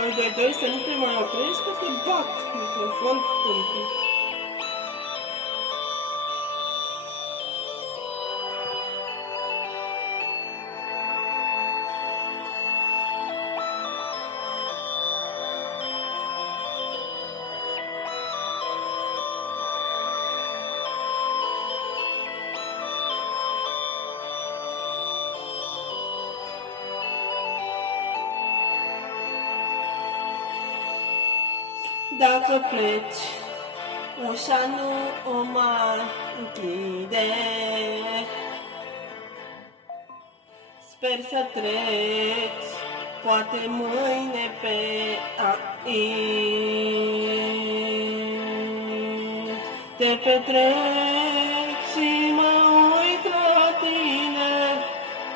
2, 2, 2, să nu te mai oprești, că te bat microfon tâmpit. Dacă pleci, ușa nu o mai închide. Sper să treci, poate mâine pe aici. Te petrec și mă uit la tine,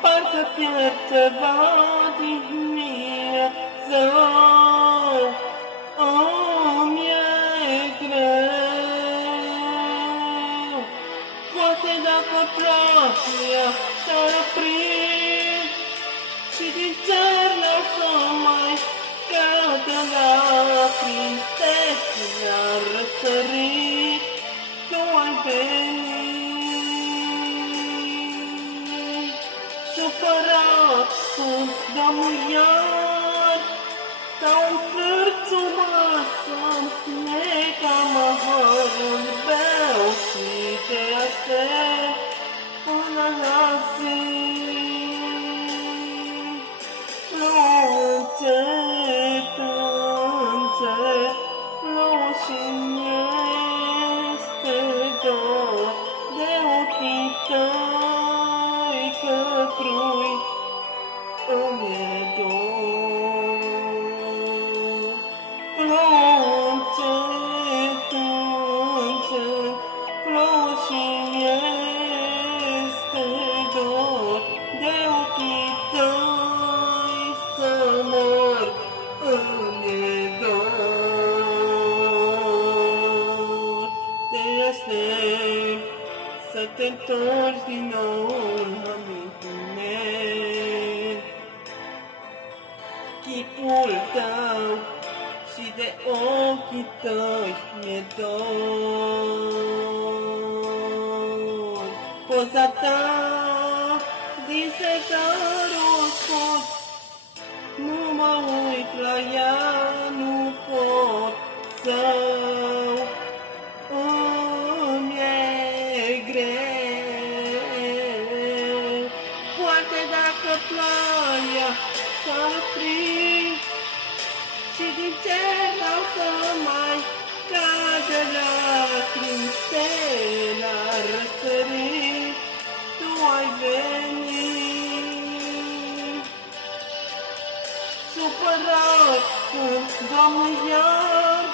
parcă pierd ceva din mine. Zău, poate dacă ploaia s-ar opri și din cer n-o să mai cadă lacrimi, stelele ar răsări, tu ai venit. Supărat sunt, Domnul, iar stau în cârciumă să-mi necam aharul, beau și te aștept până la zi. Plouă încet, încet, plouă și-mi este dor de ochii tăi, că trui îmi e dor. Plouă încet, încet, plouă și-mi este dor de ochii tăi, să mor îmi e dor. Te aștept să te întorci din nou la mine. Chipul tău și de ochii tăi mi-e dor. Poza ta din sectorul scurt, nu mă uit la ea, nu pot să îmi e greu. Poate dacă ploaia s-ar opri și din cer n-o să mai cadă lacrimi, stele ar răsări, tu ai venit. Supărat sunt, Doamne, iar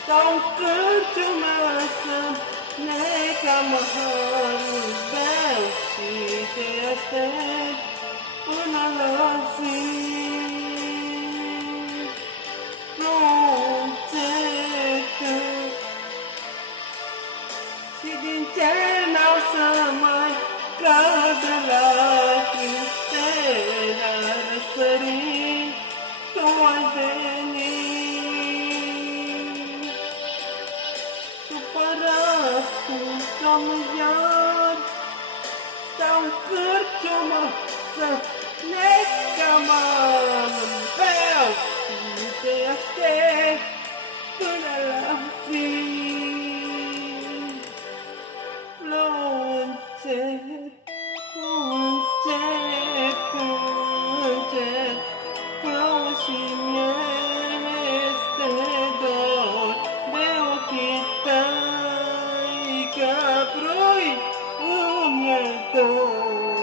stau în cârciumă să-mi necam aharul, beau și te aștept până la zi. Și din cer n-au să mai cadă lacrimi, stele ar răsări, tu ai venit. Supărat sunt, Doamne, iar stau în cârciumă să necam aharul, beau și te aștept până la zi. Plouă încet, încet, încet, plouă și-mi este dor de ochii tăi, că brui îmi e dor.